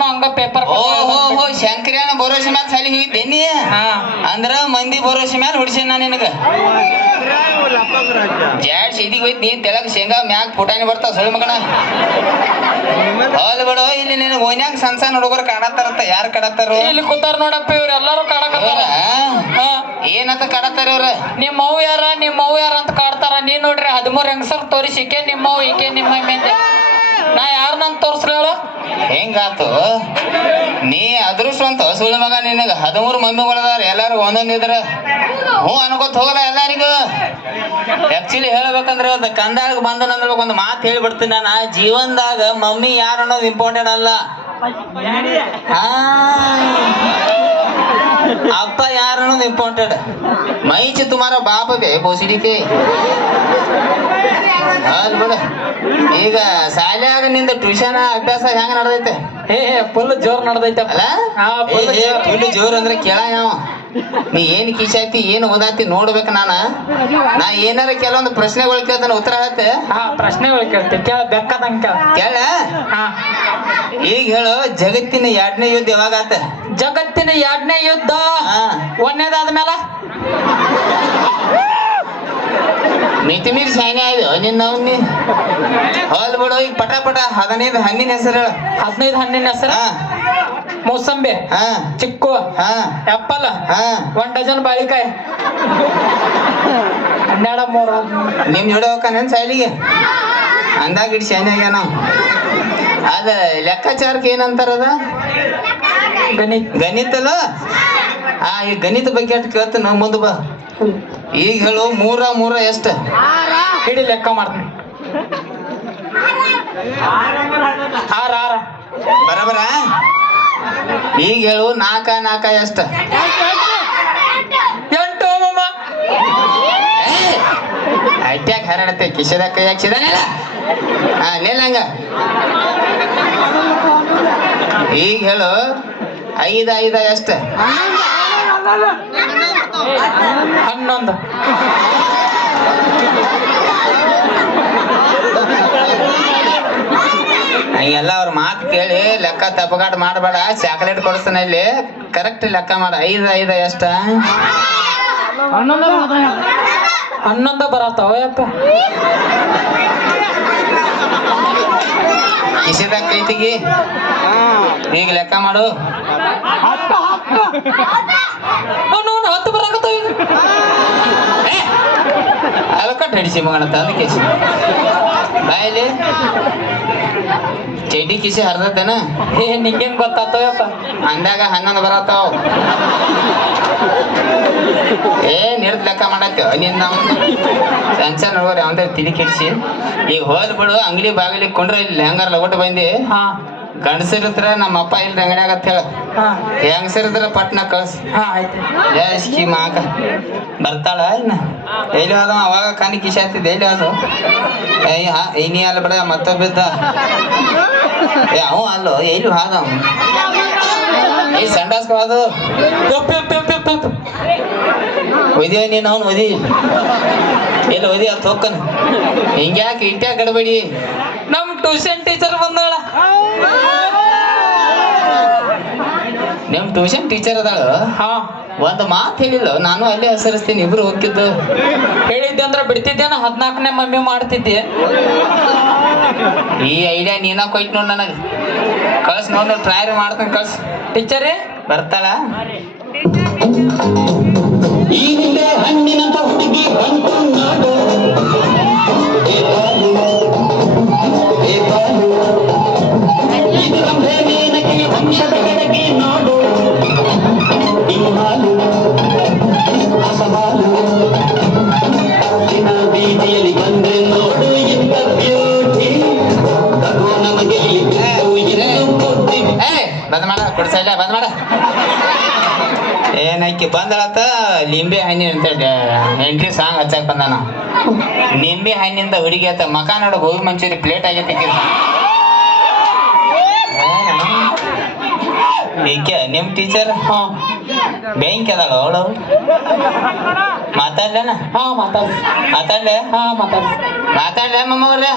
ಹಂಗ ಪೇಪರ್ ಓಹೋ ಶಂಕರ್ಯಾನ ಭರೋಸೆ ಮ್ಯಾಲ ಸಾಲಿ ಹೋಗಿದ್ದೇನಿ ಅಂದ್ರ ಮಂದಿ ಭರೋಸೆ ಮ್ಯಾಲ ಹುಡ್ಸೇನ ನಾ ನಿನಗ ಜಾಡ್ ಸೀದಿಗೆ ಹೋಯ್ತು ನೀ ತೆಳಗ್ ಶೇಂಗಾ ಮ್ಯಾಗ ಪುಟಾಣಿ ಬರ್ತಾವ ಸುಳಿ ಮಗನ ಹೋಲ್ ಬಿಡು ಇಲ್ಲಿ ನಿನಗ ಓನ್ಯಾಗ ಸಣ್ಣ ಸಣ್ಣ ಹುಡುಗರು ಕಾಡತ್ತಾರತ್ತ ಯಾರು ಕಾಡತ್ತಾರ ಇಲ್ಲಿ ಕೂತಾರ ನೋಡಪ್ಪ ಇವ್ರ ಎಲ್ಲಾರು ಕಾಡಕತ್ತಾರ ಏನಂತ ಕಾಡತ್ತಾರ ಇವ್ರ ನಿಮ್ಮ ಅವ್ವ ಯಾರ ಅಂತ ಕಾಡ್ತಾರ ನೀ ನೋಡ್ರಿ 13 ಹೆಂಗಸರ್ ತೋರಿಸಿ ಈಕೆ ನಿಮ್ಮವ್ ಈಕೆ ನಿಮ್ಮ ಮೇಲೆ ನಾ ಯಾರನ್ನಂತ ತೋರ್ಸ್ರಿ ಹೇಳು ಹೆಂಗಾತು ನೀ ಅದೃಷ್ಟವಂತ ಸುಳ್ಳು ಮಗ ನಿನಗ 13 ಮಮ್ಮಿಗಳದಾರ ಎಲ್ಲಾರು ಒಂದೊಂದಿದ್ರ ಹ್ಞೂ ಅನ್ಕೋತ ಹೋಗಲ್ಲ ಎಲ್ಲಾರಿಗೂ ಆಕ್ಚುಲಿ ಹೇಳ್ಬೇಕಂದ್ರೆ ಒಂದು ಕಂದಾಳಿಗೆ ಬಂದನಂದ್ರೆ ಒಂದು ಮಾತು ಹೇಳಿಬಿಡ್ತೀನಿ ನಾನು ಜೀವನದಾಗ ಮಮ್ಮಿ ಯಾರು ಅನ್ನೋದು ಇಂಪಾರ್ಟೆಂಟ್ ಅಲ್ಲ ಅಪ್ಪ ಯಾರು ಅನ್ನೋದು ಇಂಪಾರ್ಟೆಂಟ್ ಮೈಚ್ ತುಮಾರ ಬಾಪ ಬೇ ಬೋಸಿಡಿಕೆ ಹೌದು ಬಿಡ ಈಗ ಶಾಲ್ಯಾಗ ನಿಂದ ಟ್ಯೂಷನ್ ಅಭ್ಯಾಸ ಹೆಂಗ ನಡ್ದೈತೆ ಫುಲ್ ಜೋರ್ ನಡ್ದೈತಲ್ಲ ಫುಲ್ ಜೋರ್ ಅಂದ್ರೆ ಕೇಳ ಯಾವ ನೀ ಏನ್ ಕಿಶಾಯ್ತಿ ಏನ್ ಓದಾತಿ ನೋಡ್ಬೇಕು ನಾ ಏನಾರ ಕೆಲವೊಂದು ಪ್ರಶ್ನೆಗಳು ಕೇಳ್ತಾನೆ ಉತ್ತರ ಹೇಳತ್ತೆ ಪ್ರಶ್ನೆಗಳು ಕೇಳ್ತಿ ಬೆಕ್ಕದಂಗ ಕೇಳ ಈಗ ಹೇಳು ಜಗತ್ತಿನ 2ನೇ ಯುದ್ಧ ಯಾವಾಗ ಆತ ಜಗತ್ತಿನ 2ನೇ ಯುದ್ಧ ಒಂದನೇದಾದ್ಮೇಲ ಮಿತಿ ಮೀರಿ ಶಾನೆ ಆಯ್ತು ನಿನ್ನ ಹೋಲ್ ಬಿಡು ಈಗ ಪಟ 15 ಹಣ್ಣಿನ ಹೆಸರು ಹೇಳ 15 ಹಣ್ಣಿನ ಹೆಸರು ಮೂಸಂಬಿ ಚಿಕ್ಕು ಆಪಲ್ 1 ಡಜನ್ ಬಾಳಿಕಾಯಿ 12 ನಿಮ್ ಜೋಡಿ ಹೋಗ್ಕಾನೇನ್ ಸಾಲಿಗೆ ಅಂದಾಗ ಇಟ್ಟು ಶಾನೆ ಆಗ್ಯಾನ ಅದ ಲೆಕ್ಕಾಚಾರಕ್ಕೆ ಏನಂತಾರದ ಗಣಿತಲ್ಲ ಈ ಗಣಿತ ಬಗ್ಗೆ ಅಟ್ ಕೇಳ್ತೀನಿ ಮುಂದೆ ಬಾ ಈಗ ಹೇಳು 3 ಎಷ್ಟು ಹಿಡಿ ಲೆಕ್ಕ ಮಾಡ್ತೀನಿ 6 ಬರಬರ ಈಗ ಹೇಳು 4 ಎಷ್ಟು 8 ಮಮ್ಮ ಅಟ್ಯಾಕ ಹರಡತ್ತೆ ಕಿಶದಾಗ ಕೈ ಹಾಕ್ಸಿದಾನೆಲ್ಲ ನೇಲಂಗ ಈಗ ಹೇಳು 5 ಎಷ್ಟು 11 ಹಂಗೆಲ್ಲ ಅವ್ರ ಮಾತು ಕೇಳಿ ಲೆಕ್ಕ ತಪ್ಪಗಾಟ ಮಾಡಬೇಡ ಚಾಕ್ಲೇಟ್ ಕೊಡಿಸ್ತಾನೆ ಇಲ್ಲಿ ಕರೆಕ್ಟ್ ಲೆಕ್ಕ ಮಾಡ 5 ಎಷ್ಟ 11 ಬರತ್ತಾವ ಯಪ್ಪ ಕಿಶೆದಾಗ ಕೈ ತೆಗಿ ಈಗ ಲೆಕ್ಕ ಮಾಡು 10 ಬರಾಕತ್ತಾವ ಅಲ್ಕಟ್ ಹಿಡಿಸಿ ಮಗನ ತಂದು ಕಿಸಿ ಬಾಯಲ್ಲಿ ಚಡ್ಡಿ ಕಿಸಿ ಹರಿದತ್ತೇನ ನಿಂಗೇನ್ ಗೊತ್ತಾತವಪ್ಪ ಅಂದಾಗ 11 ಬರತ್ತಾವ ನಿರ್ದ್ ಲೆಕ್ಕ ಮಾಡತ್ತೇವ ನಿನ್ನ ಸಣ್ಣ ನೋಡ್ರಿ ಅವಂದ ತಿಳಿ ಕೆಡ್ಸಿ ಈಗ ಹೋದ್ ಬಿಡು ಅಂಗಡಿ ಬಾಗಿಲಿಗೆ ಕೊಂಡ್ರೆ ಇಲ್ಲಿ ಹೆಂಗಾರ ಲಗೋಟ್ ಬಂದಿ ಗಂಡಸರಿದ್ರ ನಮ್ಮ ಅಪ್ಪ ಇಲ್ರಿ ಅಂಗಡಿಯಾಗ ಅಂತ ಹೇಳ ಹೆಂಗಸರಿದ್ರ ಪಟ್ನ ಕಳ್ಸಿ ಜಾಸ್ಕಿ ಮಾಕ ಬರ್ತಾಳ ಇನ್ನ ಎಲ್ಲಿ ಹೋದ ಅವಾಗ ಕಾನಿ ಕಿಶಿ ಆಗ್ತಿದ್ದೆ ಎಲ್ಲಿ ಹೋದ ನೀ ಅಲ್ಲ ಬಿಡ ಮತ್ತ ಬಿದ್ದ ಅವ ಅಲ್ಲೋ ಎಲ್ಲಿ ಹೋದ ಈ ಸಂಡಾಸ್ಕ ಹೋದು ಒಯ್ದಿವ ನೀನು ಅವ್ನು ಒದಿ ಎಲ್ಲಿ ಒದಿ ಅಂತ ಹೋಗ್ಕನ ಹಿಂಗ್ಯಾಕೆ ಇಟ್ಟ್ಯಾ ಗಡಬೇಡಿ ನಮ್ ಟ್ಯೂಷನ್ ಟೀಚರ್ ಬಂದಳ ನಿಮ್ ಟ್ಯೂಷನ್ ಟೀಚರ್ ಅದಾಳು ಒಂದು ಮಾತು ಹೇಳಿಲ್ಲ ನಾನು ಅಲ್ಲೇ ಹೆಸರಿಸ್ತೀನಿ ಇಬ್ರು ಹೋಗಿದ್ದು ಹೇಳಿದ್ದೆ ಅಂದ್ರೆ ಬಿಡ್ತಿದ್ದೇನ 14ನೇ ಮಮ್ಮಿ ಮಾಡ್ತಿದ್ದೆ ಈ ಐಡಿಯಾ ನೀನ ಕೊಯ್ತು ನೋಡ್ ನನಗೆ ಕಳ್ಸಿ ನೋಡಿ ಟ್ರೈ ಮಾಡ್ತೀನಿ ಕಳ್ಸಿ ಟೀಚರೇ ಬರ್ತಾಳ ಹಣ್ಣಿನಂತ ಹುಡುಗಿ ಬಂತು ನಾಡು ಇದು ರಂಭೆನಕ್ಕೆ ವಂಶದ ಕಡೆಗೆ ನಾಡು ಇನ್ನಾಲು ಅಸವಾಲು ದಿನ ಬೀದಿಯಲ್ಲಿ ಬಂದ್ರೆ ನೋಡು ಇಂಥ ಬ್ಯೂಟಿ ತಗೋ ನಮಗೆ ಬಂದ್ ಮಾಡ ಕೊಡ್ಸಲ್ಲ ಬಂದ್ ಮಾಡ ಏನಕ್ಕೆ ಬಂದಳತ್ತ ಲಿಂಬೆ ಹಣ್ಣಿನ ಅಂತ ಎಂಟ್ರಿ ಸಾಂಗ್ ಹಚ್ಚಕ್ ಬಂದ ನಾವು ನಿಂಬೆ ಹಣ್ಣಿಂದ ಹುಡುಗಿ ಆತ ಮಕ ನೋಡು ಗೋಬಿ ಮಂಚೂರಿ ಪ್ಲೇಟ್ ಆಗೈತಿ ಈಕೆ ನಿಮ್ ಟೀಚರ್ ಬ್ಯಾಂಕ್ ಅದಾಳ ಅವಳು ಮಾತಾಡ್ಲೇನ ಮಾತಾಡ್ಲೆ ಮಾತಾಡ್ಲೆ ಮಮ್ಮವ್ರೆ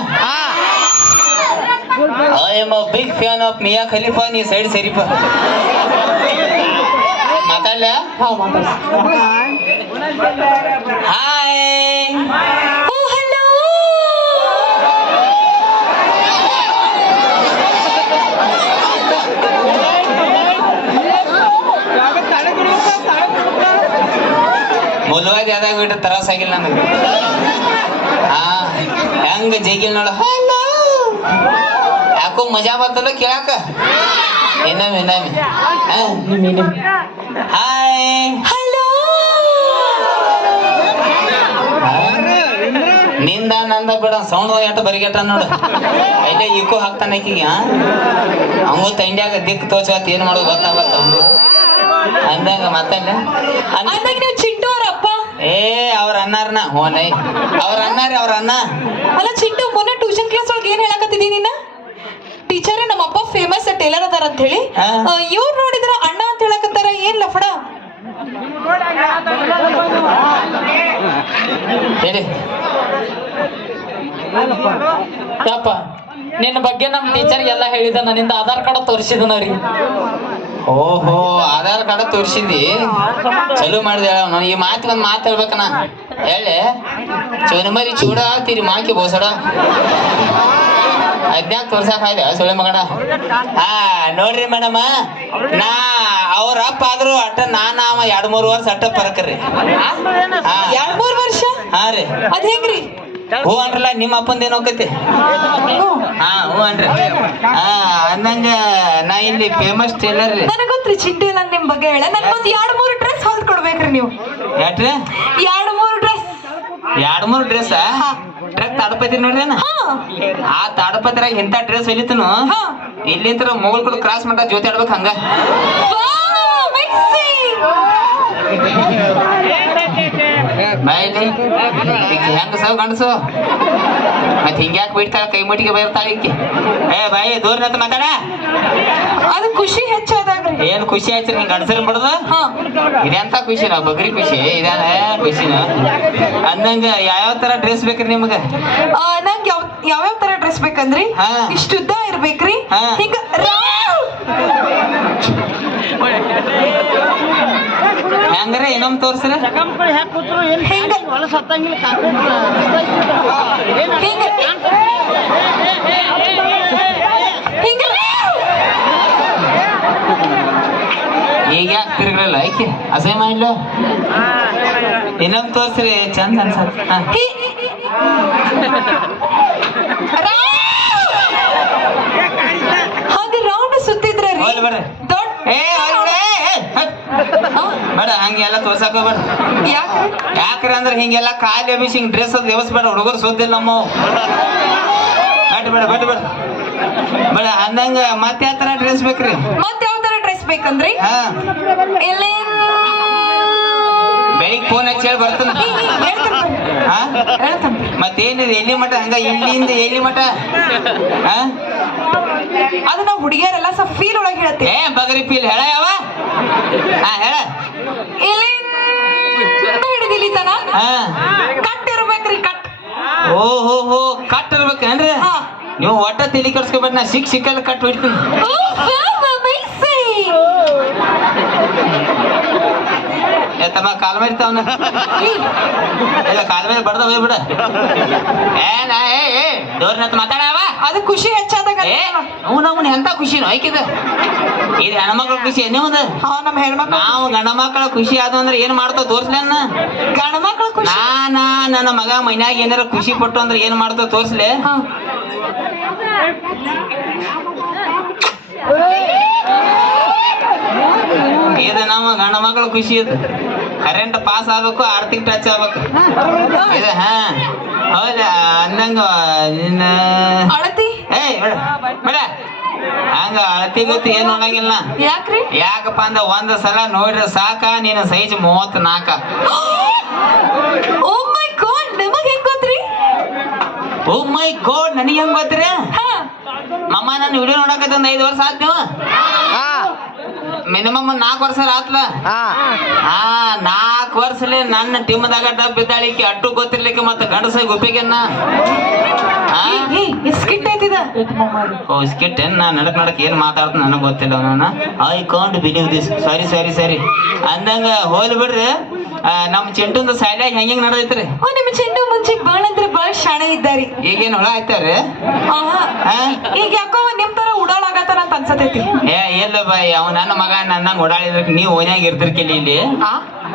I am a big fan of Mia Khalifa. ನೀ ಸೈಡ್ ಸರಿಪ ಮಾತಾಡ್ಲ. ಹಾ ಮಾತಾಡ್ಸ. ಹಾಯ್. ಓ ಹಲೋ. ಮುಲ್ವಾಗಿ ಅದಾಗ ಬಿಟ್ರೆ ತರಾಸಾಗಿಲ್ಲ ನನಗೆ. ಹಾ ಹೆಂಗ ಜಗಿಲ್ ನೋಡ. ಹಲೋ ಯಾಕೋ ಮಜಾ ಬರ್ತಲ್ಲ ಕೇಳಾಕ. ಇನ್ನೊಮ್ಮೆ ಹಾಯ್. ಹಲೋ. ನಿಂದ ನಂದ ಬಿಡ ಸೌಂಡ್ ಎಟ್ಟು ಬರಿಗೆಟ್ಟ ನೋಡು. ಇಲ್ಲೇ ಇಕ್ಕೋ ಹಾಕ್ತಾನೆ ಆಕಿಗೆ. ಅವಂಗೂ ತಂಡ್ಯಾಗ ದಿಕ್ಕು ತೋಚತ್ ಏನ್ ಮಾಡೋದು ಗೊತ್ತಾಗತ್ತ ಅವ್ನು ಅಂದಾಗ ಮಾತಲ್ಲ. ಅಂದಾಗ ನೀವು ಚಿಂಟು ಅವರಪ್ಪ. ಏ ಅವ್ರ ಅನ್ನಾರನ ಹೋನೈ ಅವ್ರ ಅನ್ನ. ಅಲ್ಲ ಚಿಂಟು, ಮೊನ್ನೆ ಟ್ಯೂಷನ್ ಕ್ಲಾಸ್ ಒಳಗೆ ಏನ್ ಹೇಳಕತ್ತಿದ್ದೀನಿ ನಿನ್ನ ಟೀಚರ್ ನಮ್ಮಪ್ಪ ಫೇಮಸ್ ಟೇಲರ್ ಅದಾರ ಅಂತ ಹೇಳಿ. ಇವ್ರು ನೋಡಿದ್ರ ಅಣ್ಣ ಅಂತ ಹೇಳಕತ್ತಾರ. ಏನ್ ಲಫಡ ಹೇಳಿ. ಯಪ್ಪ ನಿನ್ನ ಬಗ್ಗೆ ನಮ್ ಟೀಚರ್ ಎಲ್ಲ ಹೇಳಿದ. ನನ್ನಿಂದ ಆಧಾರ್ ಕಾರ್ಡ್ ತೋರಿಸಿದನ ರೀ. ಓಹೋ ಆಧಾರ್ ಕಾರ್ಡ್ ತೋರಿಸಿದ್ದಿ. ಚಲೋ ಮಾಡಿದೆ. ನಾನು ಈ ಮಾತು ಒಂದು ಮಾತು ಹೇಳ್ಬೇಕನ ಹೇಳಿ. ಚೋನಮರಿ ಚೂಡ ತೀರಿ ಮಾಕಿ ಬೋಸಡ ಅದ್ನ್ಯಾಕ ತೋರ್ಸಾಕ ಆಯ್ದ ಸೊಳ್ಳೆ ಮಗಣ. ಹಾ ನೋಡ್ರಿ ಮೇಡಮ್, ನಾ ಅವ್ರ ಅಪ್ಪ ಆದ್ರೂ ಅಟ್ಟ ನಾನ ಅವ 2-3 ವರ್ಷ ಅಟ್ಟ ಪರಕ್ರಿ. 2-3 ವರ್ಷ? ಹಾ ರೀ. ಅದ್ ಹೆಂಗ್ರಿ? ಹೂ ಅನ್ರಲ್ಲ ನಿಮ್ಮ ಅಪ್ಪಂದ ಏನ್ ಹೋಗತಿ. ಹಾ ಹೂ ಅನ್ರಿ. ಹಾ ಅಂದಂಗ ನಾ ಇಲ್ಲಿ ಫೇಮಸ್ ಟೇಲರ್ ರೀ. ನನಗ್ ಗೊತ್ತ್ರಿ ಚಿಂಟು ಇಲ್ಲ ನಿಮ್ ಬಗ್ಗೆ ಹೇಳ. ನನ್ಗೊಂದ್ 2-3 ಡ್ರೆಸ್ ಹೊಲ್ದ್ ಕೊಡ್ಬೇಕ್ರಿ ನೀವು. ಯಾಟ್ರಿ? 2-3 ಡ್ರೆಸ್. 2-3 ಡ್ರೆಸ್ ಟ್ರಕ್ ತಾಡಪತಿ ನೋಡ್ರಿ. ಆ ತಾಡಪತಿರಾಗ ಇಂಥ ಡ್ರೆಸ್ ಹೊಲಿತನು ಇಲ್ಲಿಂತ್ರ ಮೊಗಲ್ ಕ್ರಾಸ್ ಮಟ್ಟ ಜೊತೆ ಆಡ್ಬೇಕು ಹಂಗ. ಬಾಯ್ಲಿ ಹೆಂಗ ಸಾವ್ ಗಂಡಸು ಮತ್ತೆ ಹಿಂಗ್ಯಾಕೆ ಬಿಡ್ತಾಳ ಕೈ ಮುಟ್ಟಿಗೆ ಬೈರ್ತಾಳೆ ಈಕಿ. ಏ ಬಾಯಿ ದೂರ ಮಾತಾಡ. ಅದು ಖುಷಿ ಹೆಚ್ಚಾದಾಗ್ರಿ. ಏನ್ ಖುಷಿ ಆಯ್ತು ನೀನ್ ಗಂಡಸರ್ ಬಡದು. ಇದೆಂತ ಖುಷಿನ ಬಗ್ರಿ ಖುಷಿ ಇದಾನ ಖುಷಿನ ಅಂದಂಗ ಯಾವ್ಯಾವ ತರ ಡ್ರೆಸ್ ಬೇಕ್ರಿ ನಿಮ್ಗ? ನಂಗೆ ಯಾವ್ಯಾವ ತರ ಡ್ರೆಸ್ ಬೇಕಂದ್ರಿ ಇಷ್ಟುದ್ದ ಇರ್ಬೇಕ್ರಿ. ಹಿಂಗ ಹೆಂಗ್ರೆ ಇನ್ನೊಮ್ಮೆ ತೋರ್ಸ್ರಿ. ಈಗ ಯಾಕೆ ತಿರ್ಗಲ್ಲ ಐಕೆ ಅಸಹ್ಯ ಮಾಡಿಲ್ಲ. ಇನ್ನೊಮ್ಮೆ ತೋರ್ಸ್ರಿ ಚಂದ ಅನ್ಸತ್. ಹಾಗೆ ರೌಂಡ್ ಸುತ್ತಿದ್ರೆ ಬೇಡ ಹಂಗೆಲ್ಲ ತೋರ್ಸಾಕ ಬೇಡ. ಯಾಕ್ರಿ ಅಂದ್ರೆ ಹಿಂಗೆಲ್ಲ ಕಾಲಿ ಅಭಿಸ್ ಹಿಂಗ್ ಡ್ರೆಸ್ ಅದು ವ್ಯವಸ್ಥೆ ಹುಡುಗರು ಸುದ್ದಿಲ್ಲ ನಮ್ಮ. ಬೇಡ ಬೇಡ ಬೇಡ ಬೇಡ ಅಂದಂಗ ಮತ್ತೆ ಯಾವ ತರ ಡ್ರೆಸ್ ಬೇಕ್ರಿ? ಮತ್ತೆ ಯಾವ ತರ ಡ್ರೆಸ್ ಬೇಕಂದ್ರಿ ಬೆಳಿಗ್ಗೆ ಫೋನ್ ಹಚ್ಚಿ ಹೇಳಿ ಬರ್ತಾನ. ಮತ್ತೇನಿದೆ ಎಲ್ಲಿ ಮಠ ಹಂಗ ಇಲ್ಲಿಂದ ಎಲ್ಲಿ ಮಠ? ಅದು ನಾವು ಹುಡುಗಿಯರೆಲ್ಲ ಸ್ವಲ್ಪ ಫೀಲ್ ಒಳಗೆ ಹೇಳ್ತೀವಿ. ಏ ಬಗರಿ ಫೀಲ್ ಹೇಳ ಯಾವ ಹೇಳ ಹಿಡಿದಿಲ್ಲಿ ತನ ಕಟ್ ಇರ್ಬೇಕ್ರಿ. ಕಟ್ ಓಹೋ ಕಟ್ ಇರ್ಬೇಕೇನ್ರಿ? ನೀವು ಒಟ್ಟ ತಲೆ ಕೆಡ್ಸ್ಕೊಬೇಡ. ನಾ ಸಿಕ್ಕಲ್ಲಿ ಕಟ್ ಬಿಡ್ತೀನಿ. ತಮ್ಮ ಕಾಲ್ ಮೇರ್ತಾವನ ಇಲ್ಲ ಕಾಲ್ ಮೇಲೆ ಬಡ್ದ ಹೋಯ್ ಬಿಡ. ಏನ ದೋರ್ನತ್ ಮಾತಾಡವ. ಅದು ಖುಷಿ ಹೆಚ್ಚಾದಾಗ ಅವ್ನ ಎಂತ ಖುಷಿನೋ ಐಕಿದ. ಇದು ಹೆಣ್ಮಕ್ಳ ಖುಷಿ ನಿಮ್ದು. ನಮ್ಮ ಹೆಣ್ಮಕ್ಳು ನಾವು ಗಂಡ ಮಕ್ಕಳ ಖುಷಿ ಆದ ಅಂದ್ರೆ ಏನ್ ಮಾಡ್ತಾವ ತೋರ್ಸ್ಲೇನ? ಗಂಡ ಮಕ್ಳ ಖುಷಿ. ನನ್ನ ಮಗ ಮನ್ಯಾಗ ಏನಾರ ಖುಷಿ ಪಟ್ಟು ಅಂದ್ರೆ ಏನ್ ಮಾಡ್ತಾವ ತೋರ್ಸ್ಲೆ? ಇದು ನಮ್ಮ ಗಂಡ ಮಕ್ಕಳ ಖುಷಿ. ಇದು ಕರೆಂಟ್ ಪಾಸ್ ಆಗ್ಬೇಕು, ಆರ್ತಿಗೆ ಟಚ್ ಆಗ್ಬೇಕು. ಇದು ಹೌದಾ ಅಂದಂಗ ನಿನ್ನ ಅಳತಿ ಬೇಡ ಹಂಗ ಅಳತಿ ಗೊತ್ತಿ ಏನ್ ನೋಡಂಗಿಲ್ಲ. ಯಾಕ್ರಿ? ಯಾಕಪ್ಪ ಅಂದ ಒಂದ್ ಸಲ ನೋಡ್ರಿ ಸಾಕ. ನೀನು ಸೈಜ್ 34. ಓ ಮೈ ಗಾಡ್, ನಿಮಗ್ ಹೆಂಗ್ ಗೊತ್ತ್ರಿ? ಓ ಮೈ ಗಾಡ್, ನನಗೆ ಹೆಂಗ್ ಗೊತ್ತ್ರಿ? ಮಮ್ಮ ನನ್ನ ವಿಡಿಯೋ ನೋಡಕತ್ತ 5 ವರ್ಷ ಆತ್ ನೀವು. ಮಿನಿಮಮ್ 4 ವರ್ಷ ಆತ್ಲ 4 ವರ್ಷಲಿ ನನ್ನ ಟೀಮ್ದಾಗ ಡಬ್ ಬಿದ್ದಾಳಿಕೆ ಅಟ್ಟು ಗೊತ್ತಿರ್ಲಿಕ್ಕೆ ಮತ್ತೆ ಗಂಡಸ ಗುಪ್ಪಿಗೆನ್ನ ಸ್ಕಿಟ್ ಐತಿದ ಓ ಸ್ಕಿಟ್ ನಾ ನಡಕ್ ಏನ್ ಮಾತಾಡ್ತ ನನಗ್ ಗೊತ್ತಿಲ್ಲ ನಾನು ಐ ಕಾಂಟ್ ಬಿಲೀವ್ ದಿಸ್ ಸರಿ ಅಂದಂಗ ಹೋಲ್ ಬಿಡ್ರಿ ನಮ್ ಚಿಂಟುಂದ ಸಾಲ್ಯಾಗ ಹೆಂಗ್ ನಡೆದೈತ್ರಿ ನಿಮ್ಮ ಚೆಂಡು ಮುಂಚೆ ಬಾಳ ಅಂದ್ರೆ ಬಾಳ ಶಾಣೆ ಇದ್ದಾರಿ ಈಗೇನ್ ಹೊಳ ಆಯ್ತಾರ್ರಿ ಈಗ ಯಾಕೋ ನಿಮ್ ತರ ಉಡಾಳಾಗತ್ತಾರ ಅಂತ ಅನ್ಸತೈತಿ ಇಲ್ಲ ಬಾಯ್ ಅವ್ ನನ್ನ ಮಗ ನನ್ನಂಗ್ ಓಡಾಡಿದ್ರಕ್ ನೀವ್ ಓನ್ಯಾಗ ಇರ್ತಿರ್ಕಿಲ್ಲ ಇಲ್ಲಿ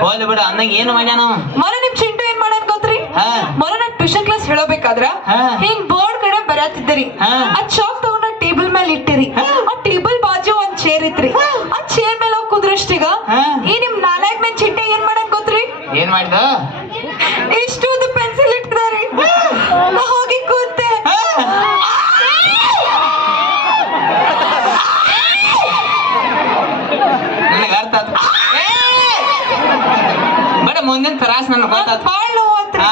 ಹೋಲ್ ಬಿಡ ಅಂದಂಗ ಏನ್ ಮಾಡ್ಯಾನ ಮೊನ್ನೆ ನಿಮ್ ಚಿಂಟು ಏನ್ ಮಾಡ್ಯಾನ ಗೊತ್ತ್ರಿ ಮೊನ್ನೆ ನಾ ಟ್ಯೂಷನ್ ಕ್ಲಾಸ್ ಹೇಳಬೇಕಾದ್ರ ಹಿಂಗ್ ಬೋರ್ಡ್ ಕಡೆ ಬರತ್ತಿದ್ದರಿ ಆ ಚಾಕ್ ತಗೊಂಡ ಟೇಬಲ್ ಮೇಲೆ ಇಟ್ಟಿರಿ ಆ ಟೇಬಲ್ ಬಾಜು ಒಂದ್ ಚೇರ್ ಇತ್ರಿ ಆ ಚೇರ್ ಮೇಲೆ ಹೋಗಿ ಕುಂದ್ರಷ್ಟೀಗ ಈ ನಿಮ್ ನಾಲ್ಕು ಮನ್ ಚಿಂಟೆ ಏನ್ ಮಾಡಕ್ ಗೊತ್ತ್ರಿ ಏನ್ ಮಾಡಿದ ಇಷ್ಟು ಪೆನ್ಸಿಲ್ ಇಟ್ಟಿದಾರಿ ಹೋಗಿ ಕೂತೆ ನನಗೆ ಅರ್ಥ ಆಯ್ತು ಬಡ ಮುಂದಿನ ತ್ರಾಸ ನನಗೆ ಗೊತ್ತಾಯ್ತು ಬಾಳ್ ನೋವಾತ್ರಿ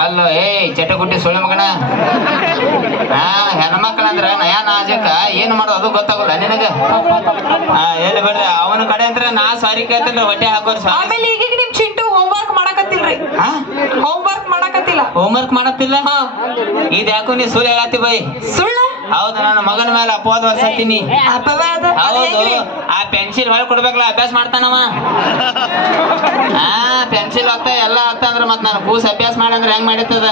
ಅಲ್ಲೋ ಚಟಗುಟ್ಟಿ ಸುಳ್ಳು ಮಗನ ಹೆಣ್ಮಕ್ಳಂದ್ರ ನಯಾ ನಾಜಕ ಏನ್ ಮಾಡೋದು ಅದು ಗೊತ್ತಾಗಲ್ಲ ನಿನಗ ಎಲ್ಲಿ ಬಿಡ್ರಿ ಅವನ ಕಡೆ ಅಂದ್ರ ನಾ ಸಾರಿ ಕೇಳ್ತೇನ್ರಿ ಹೊಟ್ಟೆ ಹಾಕೋರ್ ಆಮೇಲೆ ಈಗ ನಿಮ್ ಚಿಂಟು ಹೋಮ್ವರ್ಕ್ ಮಾಡಕತ್ತಿಲ್ರಿ ಹೋಮ್ವರ್ಕ್ ಮಾಡಕತ್ತಿಲ್ಲ ಹೋಮ್ವರ್ಕ್ ಮಾಡತ್ತಿಲ್ಲ ಇದ್ ಯಾಕೋ ನೀ ಸುಳ್ಳು ಹೇಳತ್ತಿ ಬೈ ಸುಳ್ಳ ಹೌದು ನನ್ನ ಮಗನ ಮೇಲೆ ಅಪವಾದ ವರ್ಷತೀನಿ ಅಪವಾದ ಹೌದು ಆ ಪೆನ್ಸಿಲ್ ಹೊಳ್ ಕೊಡ್ಬೇಕಲ್ಲ ಅಭ್ಯಾಸ ಮಾಡ್ತಾನವ ಪೆನ್ಸಿಲ್ ಆಗ್ತಾ ಎಲ್ಲ ಆಗ್ತಾ ಅಂದ್ರ ಮತ್ ನಾನು ಕೂಸ್ ಅಭ್ಯಾಸ ಮಾಡಂದ್ರೆ ಹೆಂಗ್ ಮಾಡಿರ್ತದ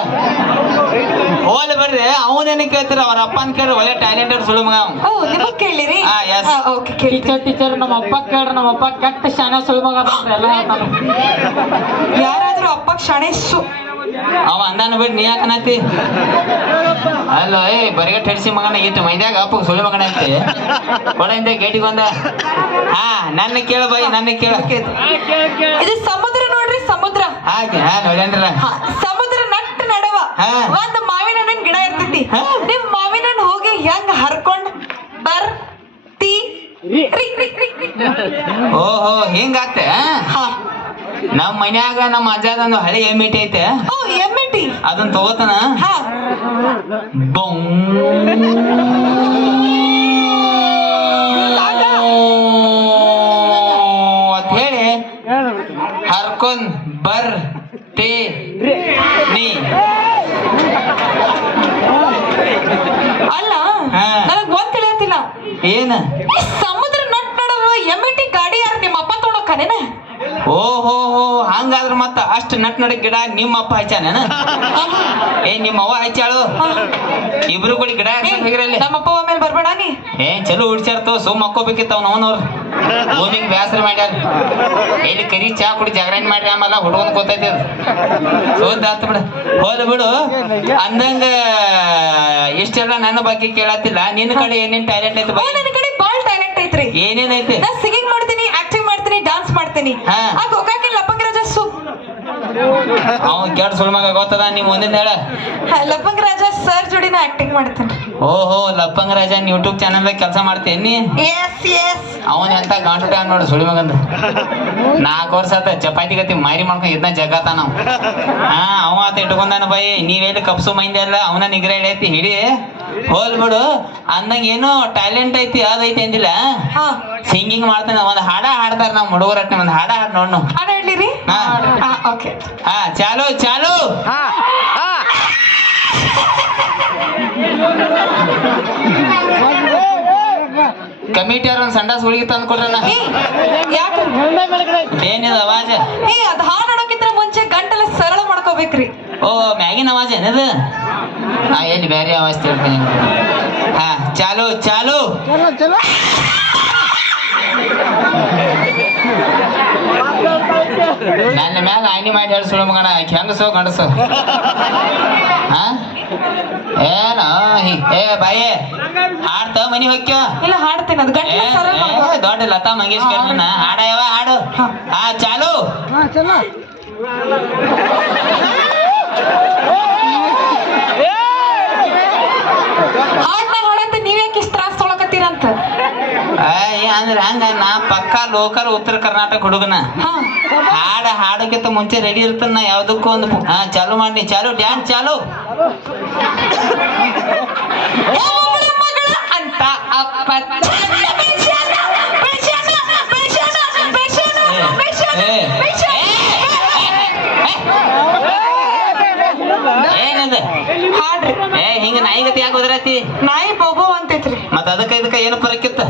ಹೋಲ್ ಬರ್ರಿ ಅವನೇನ ಕೇಳ್ತಾರ ಅವ್ರ ಅಪ್ಪನ್ ಕೇಳ್ರಿ ಒಳ್ಳೆ ಟ್ಯಾಲೆಂಟೆಡ್ ಸುಳು ಮಗ ನಿಮಗ್ ಕೇಳಿರಿ ಟೀಚರ್ ನಮ್ಮ ಅಪ್ಪ ಕೇಳ್ರಿ ನಮ್ಮ ಅಪ್ಪ ಕೆಟ್ಟ ಶಾನೆ ಸುಳು ಮಗ ಎಲ್ಲ ಯಾರಾದ್ರೂ ಅಪ್ಪ ಕ್ಷಣೇಶು ಅವ ಅಂದಾನ ಬಿಡ್ ನೀ ಯಾಕನತಿ ಅಲ್ಲ ಬರಿಗಟ್ಟ ಹಡಿಸಿ ಮಗನ ಇಟ್ಟು ಮೈದ್ಯಾಗ ಅಪ್ಪ ಸುಳ್ಳು ಮಗನ ಐತಿ ಕೊಡಿಂದ ಗೇಟಿಗೆ ಬಂದ ನನ್ನ ಕೇಳ ಬೈ ನನ್ನ ಕೇಳ ಇದು ಸಮುದ್ರ ನೋಡ್ರಿ ಸಮುದ್ರ ಹಾಗೆ ನೋಡ್ಯಾನ್ರಲ್ಲ ಸಮುದ್ರ ನಟ್ಟ ನಡವ ಒಂದ್ ಮಾವಿನ ಹಣ್ಣಿನ ಗಿಡ ಇರ್ತೈತಿ ನಿಮ್ ಮಾವಿನ ಹಣ್ಣು ಹೋಗಿ ಹೆಂಗ್ ಹರ್ಕೊಂಡ್ ಬರ್ತಿ ಓಹೋ ಹಿಂಗಾತ ನಮ್ ಮನ್ಯಾಗ ನಮ್ಮ ಅಜ್ಜಾದೊಂದು ಹಳಿ ಎಮ್ಮಿಟಿ ಐತೆ ಎಮ್ಮಿಟಿ ಅದನ್ನ ತಗೋತಾನ ಅಂತ ಹೇಳಿ ಹರ್ಕೊಂಡ್ ಬರ್ತಿ ನೀ ಅಲ್ಲ ನನಗ್ ಒಂದ್ ತಿಳಿಯತ್ತಿಲ್ಲ ಏನ ಸಮುದ್ರ ನಟ್ ನಡುವ ಎಮ್ಮಿಟಿ ಗಾಡಿ ಯಾರು ನಿಮ್ಮ ಅಪ್ಪ ತೊಗೊಳಕನೇನ ಓಹೋ ಹಂಗಾದ್ರ ಮತ್ತ ಅಷ್ಟ್ ನಟ್ ನಡಕ್ ಗಿಡ ನಿಮ್ಮ ಅಪ್ಪ ಹಚ್ಚಾನೇನ ನಿಮ್ಮ ಅವ್ವ ಹಚ್ಚಾಳು ಇಬ್ರು ಕೂಡ ಗಿಡ ಹೋಗಿರಲ್ಲಿ ನಮ್ಮಪ್ಪ ಆಮೇಲೆ ಬರ್ಬೇಡ ನೀ ಚಲೋ ಹುಡ್ಸ್ಯಾರ್ತವ ಸುಮ್ ಮಕ್ಕೋಬೇಕಿತ್ತು ಅವನವ್ರು ಭೂಮಿಗೆ ಬ್ಯಾಸರ ಮಾಡ್ಯಾರ ಎಲ್ಲಿ ಕರಿ ಚಾ ಕುಡಿ ಜಾಗರಣೆ ಮಾಡ್ರಿ ಆಮೇಲೆ ಹುಡುಗನ್ ಗೊತ್ತೈತಿ ಅದು ಸೋದ್ ಆತ ಬಿಡ ಹೋದ್ ಬಿಡು ಅಂದಂಗ ಇಷ್ಟೆಲ್ಲ ನನ್ನ ಬಗ್ಗೆ ಕೇಳತ್ತಿಲ್ಲ ನಿನ್ನ ಕಡೆ ಏನೇನ್ ಟ್ಯಾಲೆಂಟ್ ಐತಿ ನನ್ನ ಕಡೆ ಬಾಳ್ ಟ್ಯಾಲೆಂಟ್ ಐತ್ರಿ ಏನೇನೈತಿ ನಾ ಸಿಂಗಿಂಗ್ ಮಾಡ್ತೀನಿ ಆಕ್ಟಿಂಗ್ ಮಾಡ್ತೀನಿ ಡಾನ್ಸ್ ಮಾಡ್ತೀನಿ ಆ ಗೋಕಾಕಿ ಲಪಂಗ ರಾಜ ಅವ್ನು ಕೆಟ್ಟ ಸುಳ್ಳು ಮಗ ಗೊತ್ತದ ನೀವ್ ಮುಂದಿನ ಹೇಳ ಲಪಂಗ ರಾಜ ಸರ್ ಜೋಡಿನ ಆಕ್ಟಿಂಗ್ ಮಾಡ್ತೀನಿ ಓಹೋ ಲಪ್ಪಂಗ ರಾಜ ಯೂಟ್ಯೂಬ್ ಚಾನಲ್ ಕೆಲಸ ಮಾಡ್ತೇನಿ ಅವನ್ ಎಂತ ಗಂಟು ಟ್ಯಾನ್ ನೋಡು ಸುಳಿ ಮಗಂದ 4 ವರ್ಷ ಆತ ಚಪಾತಿ ಗತಿ ಮಾರಿ ಮಾಡ್ಕೊಂಡ್ ಇದನ್ನ ಜಗತ್ತ ನಾವ್ ಅವ ಆತ ಇಟ್ಕೊಂಡಾನ ಬೈ ನೀವೆಲ್ಲಿ ಕಪ್ಸು ಮೈಂದಿ ಅಲ್ಲ ಅವನ ನಿಗ್ರಹ ಐತಿ ಹಿಡಿ ಹೋಲ್ ಬಿಡು ಅಂದಂಗ ಏನೋ ಟ್ಯಾಲೆಂಟ್ ಐತಿ ಅದೈತಿ ಅಂದಿಲ್ಲ ಸಿಂಗಿಂಗ್ ಮಾಡ್ತಾನೆ ಒಂದ್ ಹಾಡ ಹಾಡ್ತಾರ ನಾವ್ ಹುಡುಗರಟ್ನೆ ಒಂದ್ ಹಾಡ ಹಾಡ್ ನೋಡ್ ಹಾಡ ಹೇಳ್ಲಿರಿ ಓಕೆ ಚಾಲು ಚಾಲು ಕಮಿಟಿ ಅವ್ರ ಒಂದ್ ಸಂಡಾಸ್ ಹುಡುಗಿ ತಂದ್ ಕೊಡ್ರಣ್ಣ ಏನಿದ ಅವಾಜ ಅದ್ ಹಾಡ್ ಹಾಡೋಕಿಂತ ಮುಂಚೆ ಗಂಟೆಲ್ಲ ಸರಳ ಮಾಡ್ಕೋಬೇಕ್ರಿ ಓ ಮ್ಯಾಗಿನ ಅವಾಜ್ ಏನದ ಎಲ್ಲಿ ಬೇರೆ ಅವಾಜ್ ತಿಳ್ತೀನಿ ಚಾಲು ಚಾಲು ನನ್ನ ಮ್ಯಾಲ ಆಯ್ನಿ ಮಾಡಿ ಹೇಳಿ ಸುಳ್ಳು ಮಗನ ಹೆಂಗಸೋ ಗಂಡಸೋ ಏನ ಬಾಯೇ ಹಾಡ್ತಾವ ಮನಿ ಹೋಗ್ಯ ಇಲ್ಲ ಹಾಡ್ತೀನಿ ಅದು ಗಂಟೆ ಸರಳ ದೊಡ್ಡ ಲತಾ ಮಂಗೇಶ್ಕರ್ ಹಾಡ ಯಾವ ಹಾಡು ಚಾಲು ಹಾಡ್ನ ಹಾಡಂತ ನೀವ್ ಯಾಕೆ ಇಷ್ಟ ತ್ರಾಸ ತೊಳಕತ್ತೀರಂತ ಅಂದ್ರೆ ಹಂಗ ನಾ ಪಕ್ಕಾ ಲೋಕಲ್ ಉತ್ತರ ಕರ್ನಾಟಕ ಹುಡುಗನ ಹಾಡಕ್ಕಿಂತ ಮುಂಚೆ ರೆಡಿ ಇರ್ತಾನ ಯಾವ್ದಕ್ಕೂ ಒಂದು ಚಾಲು ಮಾಡಿ ಚಾಲು ಡ್ಯಾನ್ಸ್ ಚಾಲು ಅಂತ ಅಪ್ಪ ಏನೈತಿ ನಾಯಿ ಬೋಬೋ ಅಂತೈತ್ರಿ. ಮತ್ತ ಅದಕ್ಕ ಇದಕ್ಕ ಏನು ಪರಕ್ಕಿತ್ತ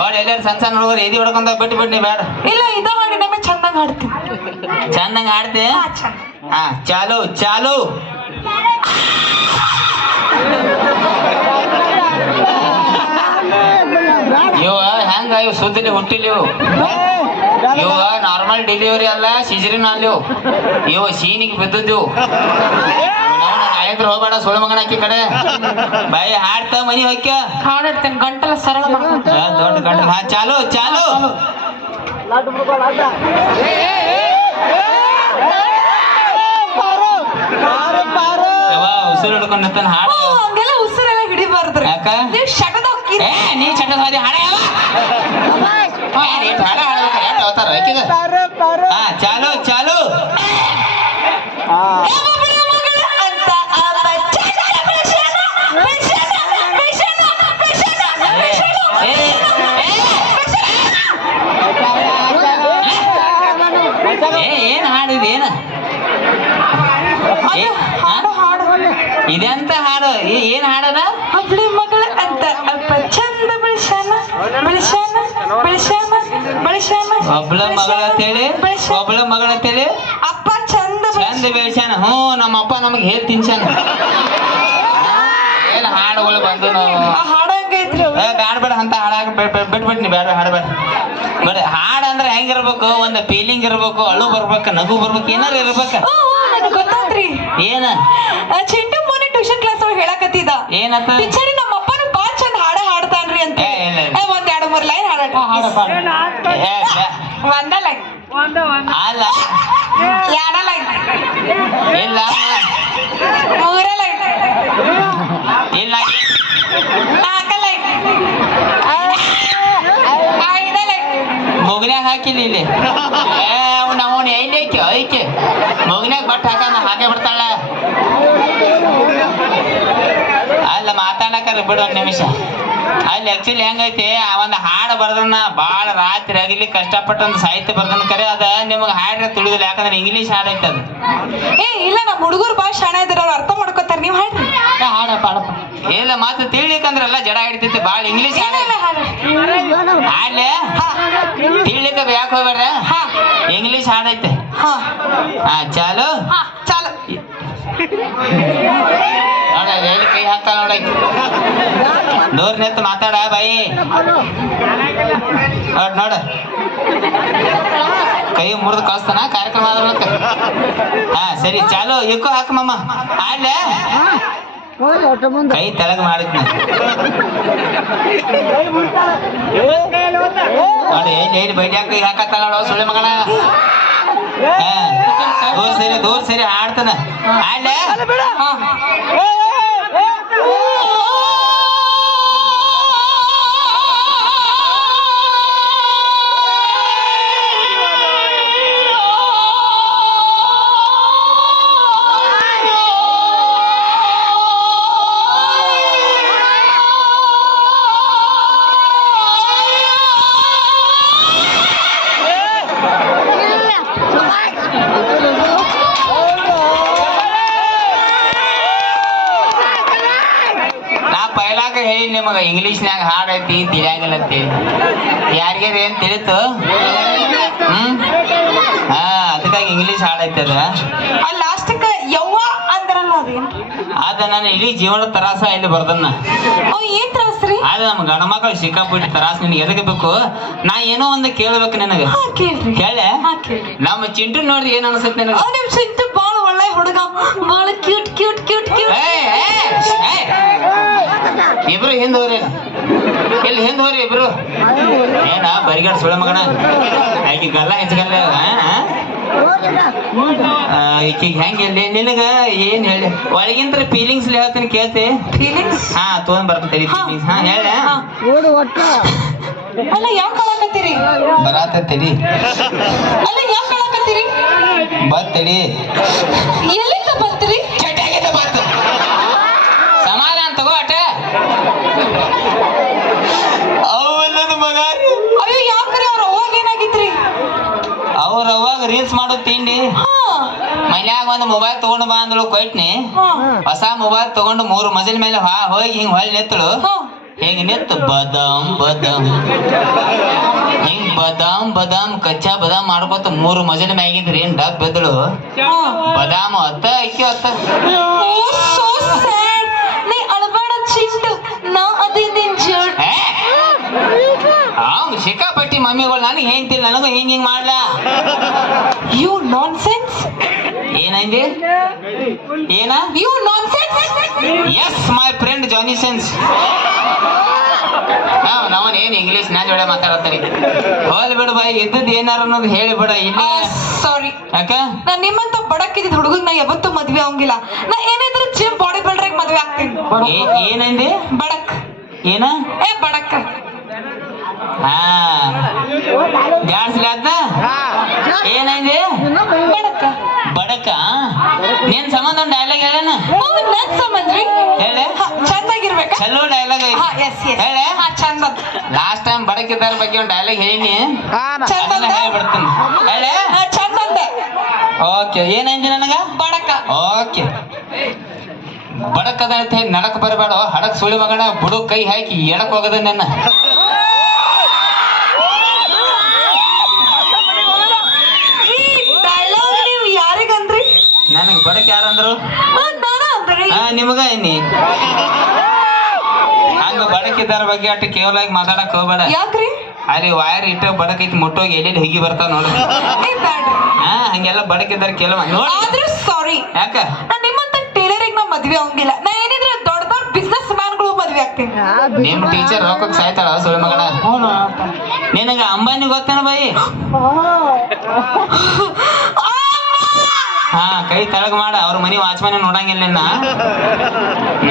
ಅವ್ರ ಎಲ್ಲಾರು ಸಣ್ಣ ಸಣ್ಣ ಹುಡುಗರು ಎದಿ ಹೊಡ್ಕೊಂಡ ಬಿಟ್ಟು ಬಿಡ್ನಿ ಬೇಡ. ಇಲ್ಲ ಇದ ಹಾಡಿ ನಮಗೆ ಚಂದಂಗ ಹಾಡ್ತೀನಿ. ಚಂದಂಗ ಹಾಡ್ತಿ. ಹಾ ಚಂದ. ಹಾ ಚಾಲು ಚಾಲು. ಇವ ಹೆಂಗ ಇವ್ ಸುದ್ದಿಲಿ ಹುಟ್ಟಿಲ್ಲ ಇವ ನಾರ್ಮಲ್ ಡೆಲಿವರಿ ಅಲ್ಲ ಸಿಜರಿನ್ ಅಲ್ಲಿವು ಇವ ಸೀನಿಗೆ ಬಿದ್ದದ್ದು. ಹೋಗ್ಬೇಡ ಸುಳ್ಳು ಮಗನ ಅಕ್ಕಿ ಕಡೆ ಬಾಯಿ ಹಾಡ್ತಾ ಮನಿ ಹೋಗ್ಯ ಹಾಡಿರ್ತೇನೆ ಗಂಟಲ ಸರಳ ಮಾಡ್ಕೊಂತ. ದೊಡ್ಡ ಗಂಟಲ. ಹಾ ಚಾಲು ಚಾಲು. ಉಸಿರು ಹಿಡ್ಕೊಂಡು ನಿಂತಾನ ಹಾಡು. ಹಂಗೆಲ್ಲ ಉಸಿರೆಲ್ಲ ಹಿಡಿಬಾರ್ದ್ರಿ. ಯಾಕ? ನೀವ್ ಶಟದ ಹೋಗ್ತೀರಿ. ನೀ ಚಟ ಹಾಡ ಯಾವ ಹಾಡ ಹಾಡ್ಬೇಕು ಎಷ್ಟು ಅವತಾರ ಹಾಕಿದ. ಹಾ ಚಾಲು ಚಾಲು. ಅಂತ ಏನ್ ಹಾಡಿದ ಏನ ಇದೆಂತ ಹಾಡು ಏನ್ ಹಾಡದ. ಒಬ್ಳಿ ಮಗಳ ಅಂತ ಅಪ್ಪ ಚಂದ ಬೆಳಶಾನ ಬೆಳಶಾನ ಬೆಳಶಾನ ಬೆಳಶಾನ. ಒಬ್ಳ ಮಗಳ ಅಂತೇಳಿ ಒಬ್ಳ ಮಗಳ ಅಂತೇಳಿ ಅಪ್ಪ ಚಂದ ಚಂದ ಬೆಳ್ಸ್ಯಾನ. ಹ್ಞೂ ನಮ್ಮಪ್ಪ ನಮಗೆ ಹೇಳಿ ತಿನ್ಸಾನ. ಏನ್ ಹಾಡುಗಳು ಬಂದು ನಾವು ಹಾಡ ಹಂಗೈತ್ರಿ. ಬ್ಯಾಡ ಬೇಡ ಅಂತ ಹಾಡಾಗ ಬಿಟ್ಬಿಟ್ನಿ. ಬೇಡ ಹಾಡಬೇಡ ಬೇಡ. ಹಾಡು ಅಂದ್ರೆ ಹೆಂಗಿರ್ಬೇಕು, ಒಂದು ಫೀಲಿಂಗ್ ಇರ್ಬೇಕು, ಅಳು ಬರ್ಬೇಕು, ನಗು ಬರ್ಬೇಕು, ಏನಾರ ಇರ್ಬೇಕ. ನನಗೆ ಗೊತ್ತಾತ್ರಿ. ಏನ ಚಿಂಟು ಮೊನ್ನೆ ಟ್ಯೂಷನ್ ಕ್ಲಾಸ್ ಒಳಗೆ ಹೇಳಕತ್ತಿದ. ಏನತ್ತ? ಟೀಚರಿ ನಮ್ಮ ಅಪ್ಪನು ಬಾಳ್ ಚಂದ ಹಾಡ್ತಾನ್ರಿ ಅಂತ. ಒಂದ್ 2-3 ಲೈನ್ ಹಾಡ. ಒಂದ ಲೈನ್ ಅಲ್ಲ 2 ಲೈನ್ ಇಲ್ಲ 3 ಲೈನ್ ಇಲ್ಲ 4 ಲೈನ್ 5 ಲೈನ್. ಮುಗ್ನ್ಯಾಗ ಹಾಕಿಲ್ಲ ಇಲ್ಲಿ. ಅವ್ನು ಐಲಿ ಐಕೆ ಐಕೆ ಮುಗ್ನ್ಯಾಗ ಬಟ್ ಹಾಕ ಹಾಕೇ ಬಿಡ್ತಾಳ. ಅಲ್ಲ ಮಾತಾಡಕ್ರಿ ಬಿಡು ಒಂದ್ ನಿಮಿಷ. ಅಲ್ಲಿ ಆಕ್ಚುಲಿ ಹೆಂಗೈತಿ ಒಂದು ಹಾಡು ಬರ್ದನ್ನ ಭಾಳ ರಾತ್ರಿ ಆಗಿಲಿ ಕಷ್ಟಪಟ್ಟು ಒಂದು ಸಾಹಿತ್ಯ ಬರ್ದನ್ ಕರೆ ಅದ ನಿಮಗೆ ಹಾಡ್ರೆ ತಿಳಿದಿಲ್ಲ. ಯಾಕಂದ್ರೆ ಇಂಗ್ಲೀಷ್ ಹಾಡೈತೆ ಅದು. ಇಲ್ಲ ನಮ್ಮ ಹುಡುಗರು ಭಾಳ ಶಾಣ ಇದಾರ, ಅವ್ರು ಅರ್ಥ ಮಾಡ್ಕೋತಾರ. ನೀವು ಹಾಡ್ರಿ. ಹಾಡಪ್ಪ ಹಾಡಪ್ಪ. ಇಲ್ಲ ಮತ್ತೆ ತಿಳಿಲಿಕ್ಕಂದ್ರೆಲ್ಲ ಜಡ ಹಿಡಿತೈತಿ ಭಾಳ ಇಂಗ್ಲೀಷ್ ಹಾಡ್ಲೆ ತಿಳಿಲಿಕ್ಕ ಯಾಕೆ ಹೋಗ್ಬೇಡ್ರ. ಇಂಗ್ಲೀಷ್ ಹಾಡೈತೆ. ಹಾ ಚಾಲು ಚಾಲು. ನೋಡ ಎಲ್ಲಿ ಕೈ ಹಾಕ್ತಾಳ ನೋಡಕ್ಕೆ. ದೂರ ನಿಂತು ಮಾತಾಡ ಬಾಯಿ. ನೋಡ್ ನೋಡ ಕೈ ಮುರಿದು ಕಳಿಸ್ತಾನ ಕಾರ್ಯಕ್ರಮ ಆದ್ರೊಳಕ. ಹಾ ಸರಿ ಚಾಲು. ಇಕ್ಕೋ ಹಾಕ ಮಮ್ಮ ಹಾಡ್ಲೆ. ಕೈ ತೆಳಗ್ ಮಾಡಿದ್ನ ನೋಡಿ. ಎಲ್ಲಿ ಬೈಡ್ಯಾಕ ಕೈ ಹಾಕತ್ತಾಳ ನೋಡ ಸುಳ್ಳಿ ಮಗನ. ದೂರ ಸರಿ ಹಾಡ್ತಾನ ಹಾಡ್ಲೆ. ಹೇಳಿ ನಿಮಗ ಇಂಗ್ಲೀಷ್ನ್ಯಾಗ ಹಾಡೈತಿ ತಿಳಿಯಂಗಿಲ್ಲ ಅಂತೇಳಿ. ಯಾರಿಗಾರ ಏನ್ ತಿಳಿತು? ಹಾ ಅದಕ್ಕಾಗಿ ಇಂಗ್ಲೀಷ್ ಹಾಡೈತಿ ಅದ. ಲಾಸ್ಟಕ್ಕ ಯವ್ವ ಅಂದ್ರಲ್ಲ ಅದೇನು ಅದ ನಾನು ಇಡೀ ಜೀವನ ತರಾಸ ಇಲ್ಲಿ ಬರ್ದನ್ನ. ಏನ್ ತ್ರಾಸ್ರಿ? ಅದ ನಮ್ಮ ಗಂಡ ಮಕ್ಕಳು ಸಿಕ್ಕಾಪಟ್ಟಿ ತರಾಸ. ನಿನ್ಗೆ ಎದಕ್ಕೆ ಬೇಕು? ನಾ ಏನೋ ಒಂದು ಕೇಳ್ಬೇಕು ನಿನಗ. ಕೇಳೆ. ನಮ್ಮ ಚಿಂಟು ನೋಡ್ರಿ ಏನ್ ಅನ್ಸತ್ ನಿನಗ? ನಿಮ್ ಚಿಂಟು ಬಾಳ ಒಳ್ಳೆ ಹುಡುಗ, ಬಾಳ ಕ್ಯೂಟ್ ಕ್ಯೂಟ್ ಕ್ಯೂಟ್ ಕ್ಯೂಟ್. ಇಬ್ರು ಹಿಂದ್ ಹೋರಿ. ಇಲ್ಲಿ ಹಿಂದ್ ಹೋರಿ ಇಬ್ರು. ಏನ ಬರಿಗಾಡ್ ಸುಳ್ಳ ಮಗನ. ಆಕಿ ಗಲ್ಲ ಹೆಚ್ಚಗಲ್ಲ. ಈಕಿಗೆ ಹೆಂಗ ನಿನಗ ಏನ್ ಹೇಳಿ ಒಳಗಿಂತ್ರ ಫೀಲಿಂಗ್ಸ್ ಹೇಳ್ತೀನಿ ಕೇಳ್ತಿ. ಫೀಲಿಂಗ್ಸ್? ಹಾ ತೊಗೊಂಡ್ ಬರ್ತೇರಿ ಫೀಲಿಂಗ್ಸ್. ಹಾ ಹೇಳ. ಅಲ್ಲ ಯಾಕೆ ಕಳಕತ್ತೀರಿ? ಬರಾತೇರಿ. ಅಲ್ಲ ಯಾಕೆ ಕಳಕತ್ತೀರಿ? ಬರ್ತೇರಿ. ಎಲ್ಲಿಂದ ಬರ್ತೀರಿ? ಚಟಾಗಿಂದ ಬರ್ತು. ಸಮಾಧಾನ ತಗೋ ಅಟ. ಅವಲ್ಲದ ಮಗ. ಅಯ್ಯೋ ಯಾಕ್ರಿ ಅವ್ರ ಅವಾಗ ಏನಾಗಿತ್ರಿ? ಅವ್ರ ಅವಾಗ ರೀಲ್ಸ್ ಮಾಡೋ ತಿಂಡಿ ಮನ್ಯಾಗ ಒಂದು ಮೊಬೈಲ್ ತಗೊಂಡು ಬಾ ಅಂದಳು ಕೊಯ್ಟ್ನಿ ಹೊಸ ಮೊಬೈಲ್ ತಗೊಂಡು 3 ಮಜಲ್ ಮೇಲೆ ಹೋಗಿ ಹಿಂಗ್ ಹೊಳ್ ನೆತ್ತಳು ಹಿಂಗ್ ನೆತ್ತು ಬದಾಮ್ ಬದಾಮ್ ಹಿಂಗ್ ಬದಾಮ್ ಕಚ್ಚಾ ಬದಾಮ್ ಮಾಡ್ಕೊತ 3 ಮಜಲ್ ಮ್ಯಾಗಿದ್ರಿ ಏನ್ ಡಬ್ ಬೆದ್ದಳು ಬದಾಮ್ ಅತ್ತ ಐಕಿ ಅತ್ತ ನೀ ಅಳಬೇಡ ಚಿಂಟು ನಾ ಅದೇ ನಿನ್ ಜಡ್ ಅವ್ನು ಸಿಕ್ಕಾಪಟ್ಟಿ ಮಮ್ಮಿಗಳು ನನಗೆ ಹೇಳ್ತಿಲ್ಲ ನನಗೂ ಹಿಂಗ್ ಮಾಡ್ಲಾ ಯು ನಾನ್ಸೆನ್ಸ್ ಏನಂದಿ ಏನ you nonsense is my friend Johnny sense ನಾವನ್ ಏನ್ ಇಂಗ್ಲೀಷ್ ನಾ ಜೋಡೆ ಮಾತಾಡತ್ತಾರೆ ಹೋಲ್ ಬಿಡು ಬಾಯಿ ಇದ್ದದ್ ಏನಾರ ಅನ್ನೋದು ಹೇಳಿಬಿಡ ಇಲ್ಲಿ ಸಾರಿ ಯಾಕ ನಾ ನಿಮ್ಮಂತ ಬಡಕಿದ್ ಹುಡುಗಗ್ ನಾ ಯಾವತ್ತೂ ಮದ್ವೆ ಆಗಂಗಿಲ್ಲ ನಾ ಏನಿದ್ರು ಜಿಮ್ ಬಾಡಿ ಬಿಲ್ಡರ್ ಮದ್ವೆ ಆಗ್ತೀನಿ ಏನಂದಿ ಬಡಕ್ ಏನ ಬಡಕ್ ಹಾ ಜಾಸ್ತಿ ಆತ ಏನಂದಿ ಬಡಕ್ ಬಡಕ ನಿನ್ ಸಂಬಂಧ ಒಂದು ಡೈಲಾಗ್ ಹೇಳೇನ ನನ್ ಸಂಬಂಧ ರೀ ಹೇಳೆ ಚಂದಾಗಿರ್ಬೇಕ ಚಲೋ ಡೈಲಾಗ್ ಹೇಳೆ ಚಂದ ಲಾಸ್ಟ್ ಟೈಮ್ ಬಡಕಿದ್ದಾರ ಬಗ್ಗೆ ಒಂದು ಡೈಲಾಗ್ ಹೇಳಿನಿ ಚಂದ ಹೇಳ್ಬಿಡ್ತೀನಿ ಹೇಳೆ ಚಂದ ಓಕೆ ಏನಂದಿ ನನಗ ಬಡಕ ಓಕೆ ಬಡಕದ ಅಂತ ಹೇಳಿ ನಡಕ್ ಬರಬೇಡ ಹಡಕ್ ಸುಳಿ ಮಗನ ಬುಡು ಕೈ ಹಾಕಿ ಎಡಕ್ ಹೋಗದ ನನ್ನ ಯಾರಿಗಂದ್ರಿ ನನಗ್ ಬಡಕ್ ಯಾರಂದ್ರು ನಾನ ಅಂದ್ರಿ ನಿಮಗ ಏನಿ ಹಂಗ ಬಡಕಿದ್ದಾರ ಬಗ್ಗೆ ಅಷ್ಟು ಕೇವಲಾಗಿ ಮಾತಾಡಕ್ ಹೋಗ್ಬೇಡ ಯಾಕ್ರಿ ಅಲ್ಲಿ ವೈರ್ ಇಟ್ಟ ಬಡಕ್ ಐತಿ ಮುಟ್ಟೋಗಿ ಎಲ್ಲಿ ಹಿಗಿ ಬರ್ತಾವ ನೋಡು ಹಂಗೆಲ್ಲ ಬಡಕಿದ್ದಾರ ಕೇಳ ನೋಡಿ ಆದ್ರೂ ಸಾರಿ ಯಾಕ ನಾ ನಿಮ್ಮಂತ ಟೇಲರಿಂಗ್ ನಾ ಮದ್ವೆ ಆಗಂಗಿಲ್ಲ ನಾ ಏನಿದ್ರೆ ದೊಡ್ಡ ದೊಡ್ಡ ಬಿಸ್ನೆಸ್ ಮ್ಯಾನ್ಗಳು ಮದ್ವೆ ಆಗ್ತೀನಿ ನಿಮ್ ಟೀಚರ್ ರೊಕ್ಕಕ್ ಸಾಯ್ತಾಳ ಸುಳಿ ಮಗನ ನಿನಗ ಅಂಬಾನಿ ಗೊತ್ತೇನ ಬಾಯಿ ಹಾ ಕೈ ತಳಗ್ ಮಾಡ ಅವ್ರ ಮನಿ ವಾಚ್ಮನ್ ನೋಡಂಗಿಲ್ಲ ನಿನ್ನ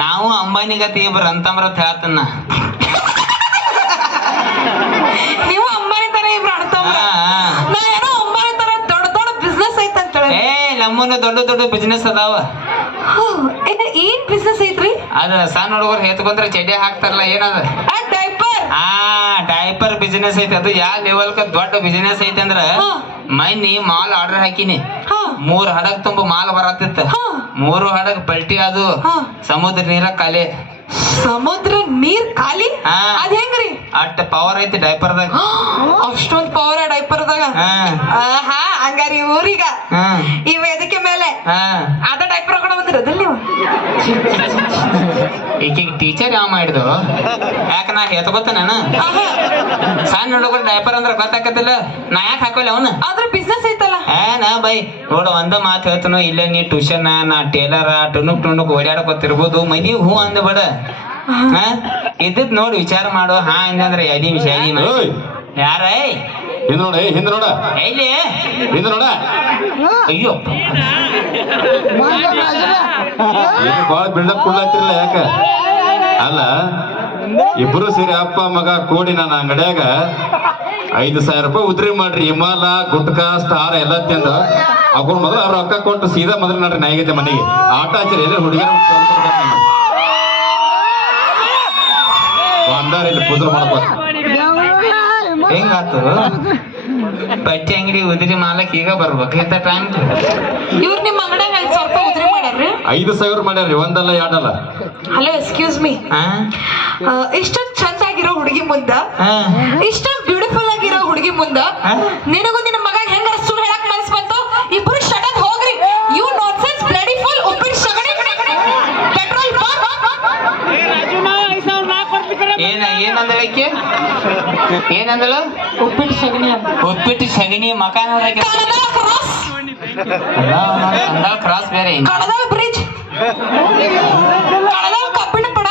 ನಾವು ಅಂಬಾನಿ ಗತಿ ಇಬ್ರು ಅಂತಂಬ್ರ ಹೇಳ್ತನ್ನ ನೀವು ಅಂಬಾನಿ ತರ ಇಬ್ರು ಆಡ್ತಾವ ನಾ ಏನೋ ಅಂಬಾನಿ ತರ ದೊಡ್ಡ ದೊಡ್ಡ ಬಿಸ್ನೆಸ್ ಐತೆ ಅಂತ ಹೇಳಿ ನಮ್ಮನ್ನ ದೊಡ್ಡ ದೊಡ್ಡ ಬಿಸ್ನೆಸ್ ಅದಾವ ಏನ್ ಬಿಸ್ನೆಸ್ ಐತ್ರಿ ಅದ ಸಣ್ಣ ಹುಡುಗರು ಹೆತ್ಕೊಂಡ್ರೆ ಚಡ್ಡಿ ಹಾಕ್ತಾರಲ್ಲ ಏನದ ಡೈಪರ್ ಡೈಪರ್ ಬಿಸ್ನೆಸ್ ಐತಿ ಅದು ಯಾವ ಲೆವೆಲ್ ದೊಡ್ಡ ಬಿಸ್ನೆಸ್ ಐತಿ ಅಂದ್ರ ಮನ್ನಿ ಮಾಲ್ ಆರ್ಡರ್ ಹಾಕಿನಿ 3 ಹಡಗ್ ತುಂಬ ಮಾಲ್ ಬರತ್ತಿತ್ತ 3 ಹಡಗ್ ಪಲ್ಟಿ ಅದು ಸಮುದ್ರ ನೀರ ಖಾಲಿ ಸಮುದ್ರ ನೀರ್ ಖಾಲಿ ಅದ್ ಹೆಂಗ್ರಿ ಅಟ್ಟ ಪವರ್ ಐತಿ ಡೈಪರ್ದಾಗ ಅಷ್ಟೊಂದ್ ಪವರ್ ಡೈಪರ್ದಾಗ ಹಂಗಾರಿ ಊರಿಗ ಈ ವೇದಿಕೆ ಮೇಲೆ ಅದ ಡೈಪರ್ ಹಾಕೊಂಡ್ ಬಂದಿರೋದಿಲ್ಲ ನೀವು ಈಕಿಗೆ ಟೀಚರ್ ಯಾವ ಮಾಡಿದ್ರು ಯಾಕ ನಾ ಹೆತ್ಕೋತ ನಾನು ಸಣ್ಣ ಹುಡುಗರು ಡೈಪರ್ ಅಂದ್ರ ಗೊತ್ತಾಕತಿಲ್ಲ ನಾ ಯಾಕೆ ಹಾಕೋಲ್ಲ ಅವನು ಆದ್ರ ಬಿಸ್ನೆಸ್ ಐತಲ್ಲ ನಾ ಬೈ ನೋಡ ಒಂದ ಮಾತು ಹೇಳ್ತಾನು ಇಲ್ಲ ನೀ ಟ್ಯೂಷನ್ ನಾ ಟೇಲರ್ ಟುಣುಕ್ ಓಡಾಡಕೋತಿರ್ಬೋದು ಮನಿ ಹೂ ಅಂದ್ಬೇಡ ಇದ್ದದ್ ನೋಡಿ ವಿಚಾರ ಮಾಡು ಹಿಂದಂದ್ರೆ ಎದಿ ವಿಷಯ ಯಾರ ಹಿಂದ ನೋಡ ಎಲ್ಲಿ ಹಿಂದ ನೋಡ ಅಯ್ಯೋ ಬಾಳ ಬಿಲ್ಡಪ್ ಕೊಡ್ಲಾತಿರ್ಲಿಲ್ಲ ಯಾಕ ಅಲ್ಲ ಇಬ್ರು ಸೇರಿ ಅಪ್ಪ ಮಗ ಕೂಡಿ ನನ್ನ ಅಂಗಡ್ಯಾಗ 5,000 ರೂಪಾಯಿ ಉದ್ರಿ ಮಾಡ್ರಿ ಹಿಮಾಲ ಗುಟ್ಕಾ ಸ್ಟಾರ್ ಎಲ್ಲ ತಿಂದ ಅಕೊಂಡು ಮೊದಲು ಅವ್ರ ರೊಕ್ಕ ಕೊಟ್ಟು ಸೀದಾ ಮೊದಲು ನೋಡ್ರಿ ನಾಯಿಗೈತೆ ಮನೆಗೆ ಆಟ ಹಚ್ಚಿರಿ ಎಲ್ಲ ಹುಡುಗಿಯರ ಅಂದಾರ ಇಲ್ಲಿ ಪುದ್ರ ಮಾಡ್ಕೋ ಹೆಂಗಾತು ಬಟ್ಟೆ ಅಂಗಡಿ ಉದ್ರಿ ಮಾಲಕ್ ಈಗ ಬರ್ಬೇಕು ಇಂತ ಟೈಮ್ ಇವ್ರು ನಿಮ್ಮ ಅಂಗಡಿಯಾಗ 5,000 ರೂಪಾಯಿ ಉದ್ರಿ ಮಾಡ್ಯಾರ್ರಿ 5,000 ಮಾಡ್ಯಾರ್ರಿ ಒಂದಲ್ಲ ಎರಡಲ್ಲ ಹಲೋ ಎಕ್ಸ್ಕ್ಯೂಸ್ ಮೀ ಇಷ್ಟೊಂದ್ ಚಂದ ಆಗಿರೋ ಹುಡುಗಿ ಮುಂದ ಇಷ್ಟೊಂದ್ ಬ್ಯೂಟಿಫುಲ್ ಆಗಿರೋ ಹುಡುಗಿ ಮುಂದ ನಿನಗೂ ನಿನ್ನ ಮಗ ಹೆಂಗ ಸುಳ್ಳು ಹೇಳಕ್ ಮನಸ್ ಬಂತು ಇಬ್ರು ಶಟದ್ ಹೋಗ್ರಿ ಯು ನಾನ್ಸೆನ್ಸ್ ಬ್ಲಡಿ ಫುಲ್ ಉಪ್ಪಿಟ್ಟು ಸಗಣಿ ಪೆಟ್ರೋಲ್ ಏನಂದಳಕ್ಕೆ ಏನಂದಳು ಉಪ್ಪಿಟ್ಟು ಸಗಣಿ ಮಕ ನೋಡಕ್ಕೆ ಕ್ರಾಸ್ ಬೇರೆ ಕಣದಾಳ ಬ್ರಿಡ್ಜ್ ಕಣದಾಳ ಕಬ್ಬಿಣ ಪಡ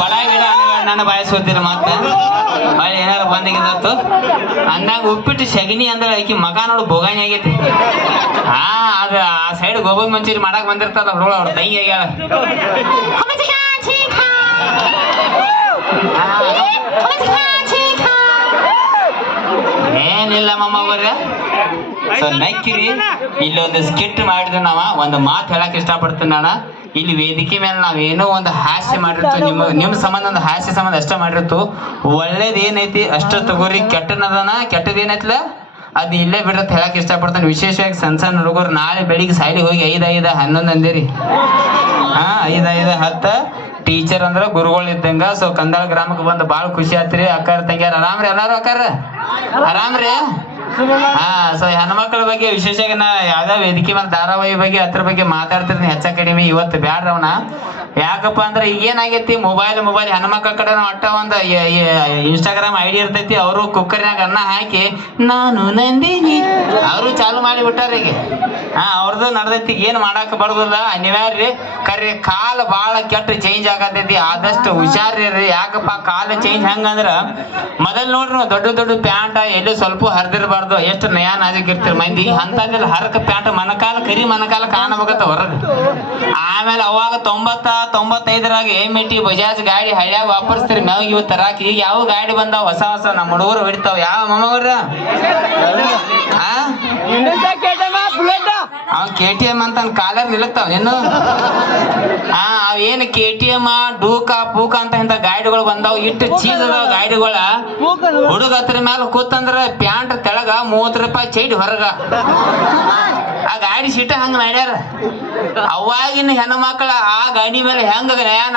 ಪಡ ಗಿಡ ನನ್ನ ಬಾಯಿಸೋದಿರ ಮತ್ತೆ ಅಲ್ಲಿ ಏನಾರ ಬಂದಾಗಿತ್ತು ಅಂದಾಗ ಉಪ್ಪಿಟ್ಟು ಸಗಣಿ ಅಂದ್ರೆ ಆಕಿ ಮಗ ನೋಡು ಬೋಗಾಣಿ ಆಗೈತಿ ಅದ ಆ ಸೈಡ್ ಗೋಬಿ ಮಂಚೂರಿ ಮಾಡಕ್ ಬಂದಿರ್ತಾರ ಹುಡುಗ ಅವ್ರ ತಂಗಿ ಆಗ್ಯಾಳ ಏನಿಲ್ಲ ಮಮ್ಮ ಬರ್ರ ಸೊ ನಕ್ಕಿರಿ ಇಲ್ಲೊಂದು ಸ್ಕಿಟ್ ಮಾಡಿದ್ರೆ ನಾವ ಒಂದು ಮಾತು ಹೇಳಕ್ ಇಷ್ಟಪಡ್ತೀನಿ ನಾನು ಇಲ್ಲಿ ವೇದಿಕೆ ಮೇಲೆ ನಾವೇನೋ ಒಂದು ಹಾಸ್ಯ ಮಾಡಿರ್ತು ನಿಮ್ಮ ಸಂಬಂಧ ಒಂದು ಹಾಸ್ಯ ಸಂಬಂಧ ಅಷ್ಟ ಮಾಡಿರ್ತು ಒಳ್ಳೇದ್ ಏನೈತಿ ಅಷ್ಟ ತಗೋರಿ ಕೆಟ್ಟದನ ಕೆಟ್ಟದ ಏನೈತಿಲ್ಲ ಅದು ಇಲ್ಲೇ ಬಿಡ್ರತ್ ಹೇಳಕ್ ಇಷ್ಟಪಡ್ತಾನೆ. ವಿಶೇಷವಾಗಿ ಸಣ್ಣ ಸಣ್ಣ ಹುಡುಗರು ನಾಳೆ ಬೆಳಿಗ್ಗೆ ಸಾಲಿಗೆ ಹೋಗಿ 5, 5, 11 ಅಂದಿರಿ. 5, 5, 10 ಟೀಚರ್ ಅಂದ್ರ ಗುರುಗಳು ಇದ್ದಂಗ. ಸೊ ಕಂದಾಳ ಗ್ರಾಮಕ್ಕೆ ಬಂದು ಭಾಳ ಖುಷಿ ಆತ್ರಿ. ಅಕ್ಕಾರ ತಂಗ್ಯಾರ ಆರಾಮ್ರಿ? ಎಲ್ಲಾರು ಅಕ್ಕಾರ ಆರಾಮ್ರಿ? ಸೊ ಹೆಣ್ಮಕ್ಳ ಬಗ್ಗೆ ವಿಶೇಷವಾಗಿ ನಾ ಯಾವ್ದಾವ ವೇದಿಕೆ ಮೇಲೆ ಧಾರಾವಾಹಿ ಬಗ್ಗೆ ಅದ್ರ ಬಗ್ಗೆ ಮಾತಾಡ್ತಿರ್ತೀನಿ ಹೆಚ್ಚ ಕಡಿಮೆ. ಇವತ್ತು ಬ್ಯಾಡ್ರವನ ಯಾಕಪ್ಪ ಅಂದ್ರೆ ಈಗೇನಾಗೈತಿ, ಮೊಬೈಲ್ ಹೆಣ್ಮಕ್ಳ ಕಡೆ ಒಟ್ಟ ಒಂದು ಇನ್ಸ್ಟಾಗ್ರಾಮ್ ಐಡಿ ಇರ್ತೈತಿ. ಅವರು ಕುಕ್ಕರ್ನಾಗ ಅನ್ನ ಹಾಕಿ ನಾನು ನಂದಿನಿ ಅವರು ಚಾಲು ಮಾಡಿ ಬಿಟ್ಟಾರ ಈಗ. ಅವ್ರದ್ದು ನಡ್ದೈತಿ. ಏನ್ ಮಾಡಾಕ ಬರೋದಿಲ್ಲ, ಅನಿವಾರ್ಯ. ಕರೆ ಕಾಲ ಭಾಳ ಕೆಟ್ಟ ಚೇಂಜ್ ಆಗತೈತಿ. ಆದಷ್ಟು ಹುಷಾರಿರ್ರಿ. ಯಾಕಪ್ಪ ಕಾಲ ಚೇಂಜ್ ಹಂಗಂದ್ರ ಮೊದಲ್ ನೋಡ್ರಿ ನಾವು ದೊಡ್ಡ ದೊಡ್ಡ ಪ್ಯಾಂಟ್ ಎಲ್ಲಿ ಸ್ವಲ್ಪ ಹರಿದಿರ್ಬಾರ್ದು. ಎಷ್ಟು ನಯಾ ನಾಜುಕಿರ್ತೀರಿ ಮಂದಿ. ಅಂತಂದಿಲ್ಲ ಹರಕ ಪ್ಯಾಂಟ್ ಮನಕಾಲ ಕರಿ ಮನಕಾಲ ಕಾಣಬೇಕತ್ತ ಹೊರಗೆ. ಆಮೇಲೆ ಅವಾಗ 90-95ರಾಗ AMT ಬಜಾಜ್ ಗಾಡಿ ಹಳ್ಯಾಗ ವಾಪರ್ಸ್ತೀರಿ ಮ್ಯಾಗ ಇವ್ ತರಾಕ. ಈಗ ಯಾವ ಗಾಡಿ ಬಂದಾವ ಹೊಸ ನಮ್ಮ ಹುಡುಗರು ಹೊಡಿತಾವ. ಯಾವ ಮಮ್ಮವ್ರ ಅವ್ KTM ಅಂತ ಕಾಲರ್ ನಿಲ್ಲಕ್ತಾವ ನಿನ್ನು. ಅವೇನು KTM ಡೂಕಾ ಪೂಕ ಅಂತ ಇಂಥ ಗಾಡಿಗಳು ಬಂದಾವ. ಇಟ್ಟು ಚೀಸ್ ಅದಾವ ಗಾಡಿಗಳ. ಹುಡುಗ ಹತ್ರ ಮ್ಯಾಲ ಕೂತಂದ್ರ ಪ್ಯಾಂಟ್ ತೆಳಗ 30 ರೂಪಾಯಿ ಚೈಟ್ ಹೊರಗ. ಆ ಗಾಡಿ ಸೀಟ ಹಂಗ ಮಾಡ್ಯಾರ. ಅವಾಗಿನ ಹೆಣ್ಮಕ್ಳ ಆ ಗಾಡಿ ಮೇಲೆ ಹೆಂಗ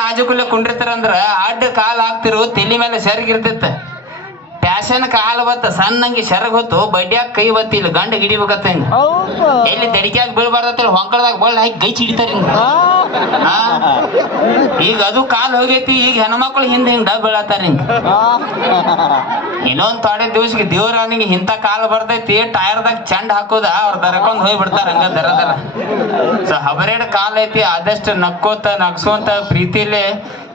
ನಾಜುಕುಲ್ಲೆ ಕುಂಡಿರ್ತಾರಂದ್ರ ಅಡ್ಡ ಕಾಲ್ ಹಾಕ್ತಿರು ತಲೆ ಮೇಲೆ ಸೆರಗಿರ್ತೈತ. ಫ್ಯಾಷನ್ ಕಾಲ ಬತ್ತ ಸಣ್ಣಂಗೆ ಸೆರಗ್ ಹೊತ್ತು ಬಡ್ಯಾಗ ಕೈ ಬತ್ತಿ ಇಲ್ಲ ಗಂಡ ಹಿಡಿಬೇಕತ್ತ ಹಿಂಗ. ಎಲ್ಲಿ ತಡಿಕ್ಯಾಗ ಬೀಳ್ಬಾರ್ದತ್ತ ಹೊಂಕಳದಾಗ ಬಳ್ಳ ಹಾಕಿ ಗೈ ಚಿಡಿತಾರ ಹಿಂಗ. ಈಗ ಅದು ಕಾಲ್ ಹೋಗೈತಿ. ಈಗ ಹೆಣ್ಮಕ್ಳು ಹಿಂದೆ ಹಿಂಗ ಬೀಳತ್ತಾರ ಹಿಂಗ. ಇನ್ನೊಂದ್ ತೊಡೆ ದಿವ್ಸಕ್ಕೆ ದೇವ್ರಾನಿಗೆ ಇಂಥ ಕಾಲ ಬರ್ತೈತಿ. ಟೈರ್ದಾಗ ಚಂಡ್ ಹಾಕೋದ ಅವ್ರ ದರಕೊಂಡ್ ಹೋಗಿ ಬಿಡ್ತಾರ ಹಂಗ ದರ. ಸೊ ಹಬರೇಡ್ ಕಾಲ ಐತಿ. ಆದಷ್ಟು ನಕ್ಕೋತ ನಗ್ಸೋಂತ ಪ್ರೀತಿಲಿ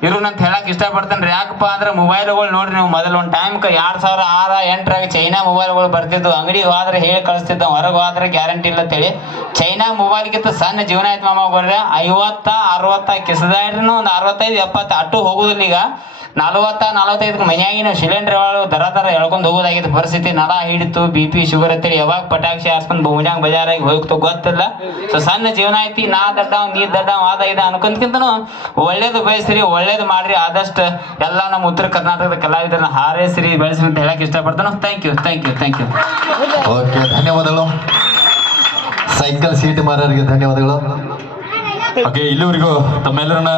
ಇರುನಂತ ಹೇಳಕ್ ಇಷ್ಟಪಡ್ತೇನ್ರಿ. ಯಾಕಪ್ಪ ಅಂದ್ರೆ ಮೊಬೈಲ್ಗಳು ನೋಡ್ರಿ ನೀವು ಮೊದಲು ಒಂದು ಟೈಮ್ 2006-08ರಾಗ ಚೈನಾ ಮೊಬೈಲ್ಗಳು ಬರ್ತಿದ್ವು. ಅಂಗಡಿಗೆ ಹೋದ್ರೆ ಹೇಳಿ ಕಳಿಸ್ತಿದ್ದ, ಹೊರಗೆ ಹೋದ್ರೆ ಗ್ಯಾರಂಟಿ ಇಲ್ಲ ಅಂತೇಳಿ. ಚೈನಾ ಮೊಬೈಲ್ಗಿಂತ ಸಣ್ಣ ಜೀವನ ಆಯ್ತು ಮಾಮ ಬರ್ರಿ. 50-60 ಕಿಸದಾಡ್ರಿನೂ ಒಂದು 65-70 ಅಟ್ಟು ಹೋಗುದಿಲ್ಲ. ಈಗ 40-45 ಮನ್ಯಾಗಿನ ಸಿಲಿಂಡರ್ ದರ ಎಳ್ಕೊಂಡು ಹೋಗೋದಾಗಿತ್ತು ಪರಿಸ್ಥಿತಿ. ನಳ ಹಿಡಿತು, BP ಶುಗರ್ ಅಂತೇಳಿ ಯಾವಾಗ ಪಟಾಕ್ಷಿ ಹಾರ್ಸ್ಕೊಂಡು ಭೂಮಿಯಾಗ ಬಜಾರಾಗಿ ಹೋಗ್ತು ಗೊತ್ತಿಲ್ಲ. ಸೊ ಸಣ್ಣ ಜೀವನ ಐತಿ. ನಾ ದಡ್ಡವ್ ನೀ ದಡ್ಡವ್ ಆದ ಇದೆ ಅನ್ಕೊಂತಕಿಂತನೂ ಒಳ್ಳೇದು ಬಯಸ್ರಿ, ಒಳ್ಳೇದು ಮಾಡ್ರಿ. ಆದಷ್ಟು ಎಲ್ಲ ನಮ್ಮ ಉತ್ತರ ಕರ್ನಾಟಕದ ಕಲಾವಿದರನ್ನ ಹಾರೈಸ್ರಿ, ಬೆಳೆಸ್ರಿ ಅಂತ ಹೇಳಕ್ ಇಷ್ಟಪಡ್ತಾನೆ. Thank you. ಓಕೆ, ಧನ್ಯವಾದಗಳು. ಸೈಕಲ್ ಸೀಟ್ ಮಾರೋರಿಗೆ ಧನ್ಯವಾದಗಳು. ಓಕೆ, ಇಲ್ಲಿವರೆಗೂ ತಮ್ಮೆಲ್ಲರನ್ನ